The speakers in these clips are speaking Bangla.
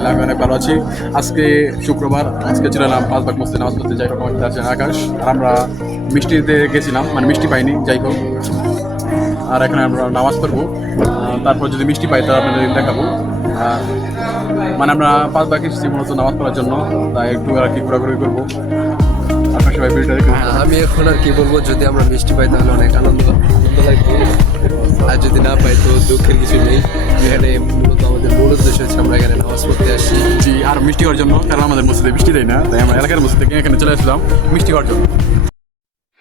আলহামদুলিল্লাহ আমি অনেক ভালো আছি। আজকে শুক্রবার, আজকে ছিল নাম 5 ভাগ মসজিদে নামাজ পড়তে, যাই হোক আমার সাথে আছেন আকাশ। আর আমরা মিষ্টিতে গেছিলাম, মানে মিষ্টি পাইনি, যাই হোক। আর এখানে আমরা নামাজ পড়বো, তারপর যদি মিষ্টি পাই তাহলে আপনাদের দেখাবো। মানে আমরা 5 ভাগ এসেছি মূলত নামাজ পড়ার জন্য, তাই একটু আর কি ঘোরাঘুরি করবো। আপনার সবাই ভিডিওটা দেখুন। আমি এখন আর কি বলবো, যদি আমরা মিষ্টি পাই তাহলে অনেক আনন্দ লাগবে, আর যদি না পাই তো দুঃখের কিছু নেই। এখানে মূলত আমাদের মূল উদ্দেশ্য হচ্ছে আমরা এখানে নামাজ পড়তে আসি। জি, আর মিষ্টি হওয়ার জন্য, কারণ আমাদের মসজিদে মিষ্টি দেয় না, তাই আমরা এলাকার মসজিদ থেকে এখানে চলে আসলাম মিষ্টি হওয়ার জন্য।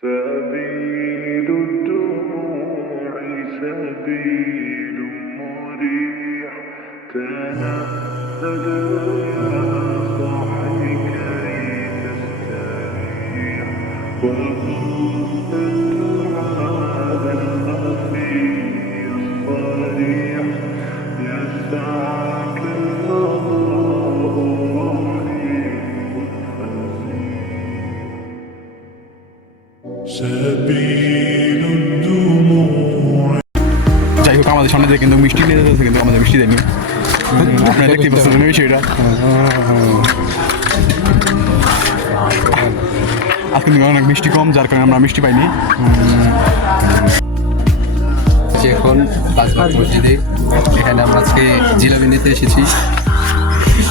سبيل الدموع سبيل مريح تنهدوا يا صاحي كي تستريح وغض الدعاء الخفي الصريح يسعك الفضاء الرحيم سبيل الدموع যাই হোক, আমাদের সামনে থেকে কিন্তু মিষ্টি নিয়ে যেতেছে, কিন্তু আমাদের মিষ্টি দেয়নি। আপনারা দেখতে পাচ্ছেন বিষয়টা। আজকে কিন্তু অনেক মিষ্টি কম, যার কারণে আমরা মিষ্টি পাইনি। এখন 5 ভাগ মসজিদে, এখানে আমরা আজকে জিলাপি নিতে এসেছি।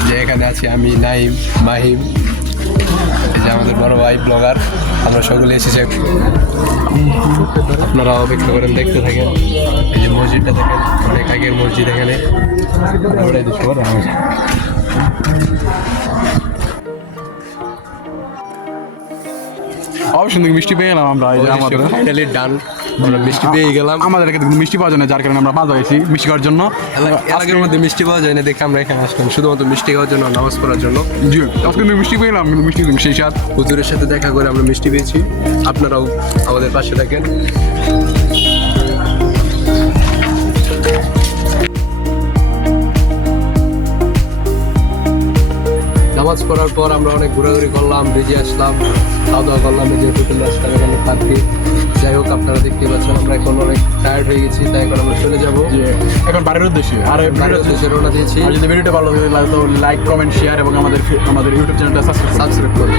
যে এখানে আছি আমি, নাইম, মাহিম, এই যে আমাদের বড় ভাই ব্লগার, আমরা সকলে এসেছি। আপনারা অপেক্ষা করেন, দেখতে থাকেন। এই যে মসজিদটা দেখেন, অনেক আগের মসজিদ এখানে। অবশ্যই কিন্তু মিষ্টি পেয়ে গেলাম আমরা। এই যে আমাদের ফাইনালি ডান, আমরা মিষ্টি পেয়ে গেলাম। আমাদের এলাকাতে কিন্তু মিষ্টি পাওয়া যায় না, যার কারণে আমরা 5 ভাগ এসেছি মিষ্টি খাওয়ার জন্য। এলাকার মধ্যে মিষ্টি পাওয়া যায় না দেখে আমরা এখানে আসলাম শুধুমাত্র মিষ্টি খাওয়ার জন্য, নামাজ পড়ার জন্য। জি, আজকে কিন্তু মিষ্টি পেয়ে গেলাম, কিন্তু মিষ্টি কিন্তু সেই স্বাদ। হুজুরের সাথে দেখা করে আমরা মিষ্টি পেয়েছি। আপনারাও আমাদের পাশে থাকেন। নামাজ পড়ার পর আমরা অনেক ঘোরাঘুরি করলাম, বেজে আসলাম, খাওয়া দাওয়া করলাম, এই যে হোটেলে আসলাম এখানে পার্কে। যাই হোক, আপনারা দেখতে পাচ্ছেন আমরা এখন অনেক টায়ার্ড হয়ে গেছি, তাই এখন আমরা চলে যাবো যে এখন বাড়ির উদ্দেশ্যে। আর বাড়ির উদ্দেশ্যে রওনা দিয়েছি। যদি ভিডিওটা ভালো লাগে তো লাইক, কমেন্ট, শেয়ার এবং আমাদের ইউটিউব চ্যানেলটা সাবস্ক্রাইব সাবস্ক্রাইব করুন।